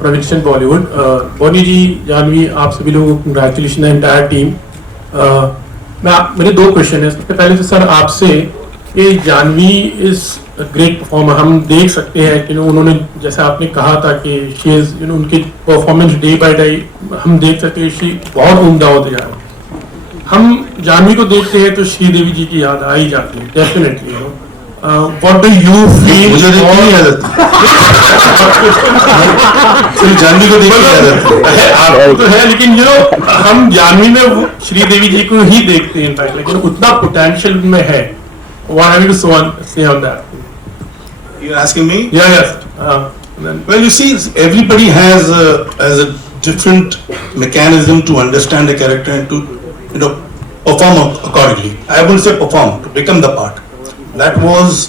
Provincial Bollywood. बोनी जी, जानवी, आप सभी लोगों को कंग्रेचुलेशन है, एंटायर टीम। मेरे दो क्वेश्चन है। सबसे पहले तो सर आपसे कि जानवी इज ग्रेट परफॉर्मर, हम देख सकते हैं कि उन्होंने, जैसे आपने कहा था कि शी इज उनकी परफॉर्मेंस डे बाय डे हम देख सकते हैं शी बहुत उम्दा होते जा रहे हैं। हम जानवी को देखते हैं तो श्रीदेवी जी की याद आ ही जाती है definitely. What do you feel? मुझे नहीं याद सिर्फ जानवी को देखने याद है, आपको तो है, लेकिन हम जानवी में वो श्रीदेवी जी को ही देखते हैं इनफैक्ट, लेकिन उतना पोटेंशियल में है। What have you to say on that? You're asking me? Yeah, yes. Well, you see, everybody has a different mechanism to understand a character and to perform accordingly. I wouldn't say perform, to become the part. That was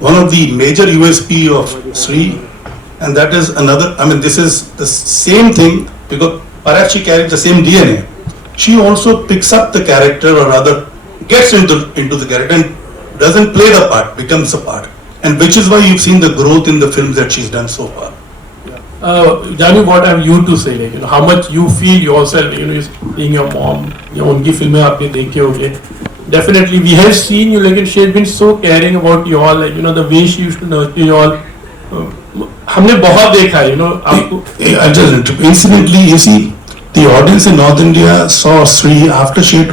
one of the major USP of Sri, and that is another. I mean, this is the same thing because perhaps she carries the same DNA. She also picks up the character, or rather, gets into the character and doesn't play the part, becomes a part, and which is why you've seen the growth in the films that she's done so far. Janu, what have you to say? Like, how much you feel yourself, being your mom, उनकी फिल्में आपने देखी होगी. Definitely, we have seen you. Like, she has been so caring about you all. Like, the way she used to nurture you all. हमने बहुत देखा है, आपको. Incidentally, you see, the audience in North India saw Sri after she had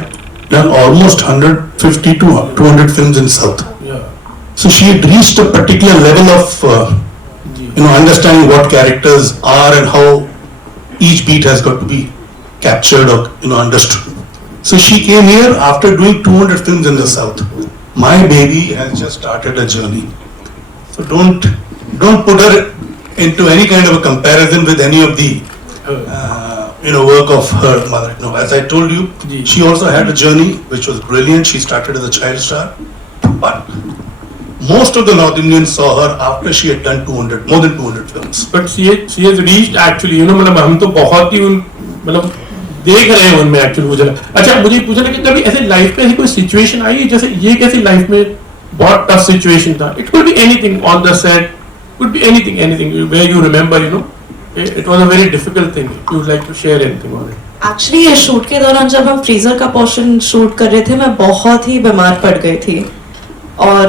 done almost 150 to 200 films in South. Yeah. So she had reached a particular level of, understanding what characters are and how each beat has got to be captured or, understood. So she came here after doing 200 films in the South. My baby has just started a journey. So don't put her into any kind of a comparison with any of the, work of her mother. No, as I told you, she also had a journey which was brilliant. She started as a child star, but most of the North Indians saw her after she had done more than 200 films. But she has reached actually, मतलब हम तो बहुत ही मतलब देख रहे हैं उनमें actually मुझे। अच्छा, मुझे पूछना कि कभी ऐसे लाइफ में ऐसी कोई सिचुएशन आई है जैसे ये कैसी लाइफ में बहुत टफ सिचुएशन था? It could be anything on the set, could be anything where you remember, it was a very difficult thing. If you would like to share anything on it. Actually ये shoot के दौरान जब हम freezer का portion shoot कर रहे थे, मैं बहुत ही बीमार पड़ गई थी और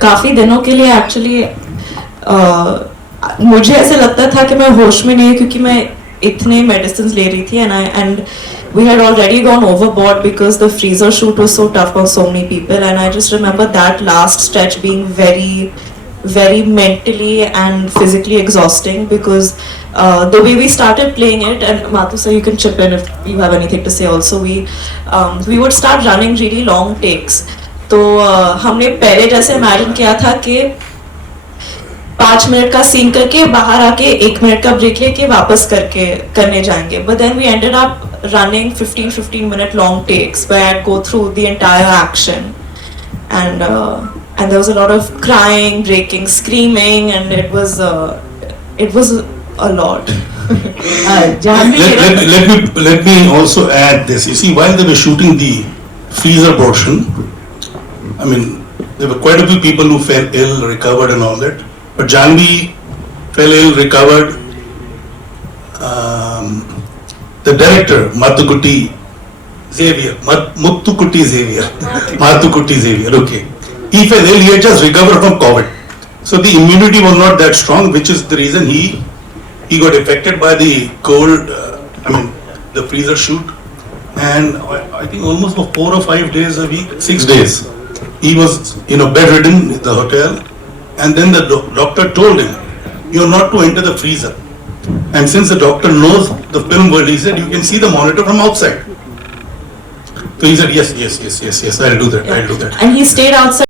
काफी दिनों के लिए एक्चुअली मुझे ऐसे लगता था कि मैं होश में नहीं हूँ क्योंकि मैं इतने मेडिसिन ले रही थी and we had already gone overboard because the freezer shoot was so tough on so many people, and I just remember that last stretch being very mentally and physically exhausting because the way we started playing it, and Mathu sir, you can chip in if you have anything to say also, we would start running really long takes. तो हमने पहले जैसे imagine किया था कि 5 minute का scene करके बाहर आके 1 मिनट का ब्रेक लेके वापस करने जाएंगे, but then we ended up running 15 minute long takes where I'd go through the entire action, and there was a lot of crying, breaking, screaming, and it was a lot. Let me also add this. You see, while they were shooting the freezer portion, I mean, there were quite a few people who fell ill, recovered and all that, but Janvi fell ill, recovered. The director, Mathukutti Xavier, okay. He fell ill, he had just recovered from COVID. So the immunity was not that strong, which is the reason he got affected by the cold, the freezer shoot. And I think almost for 4 or 5 days a week, 6 days, he was, bedridden in the hotel. And then the doctor told him, you're not to enter the freezer. And since the doctor knows the film world, he said, you can see the monitor from outside. So he said, yes, I'll do that. And he stayed outside.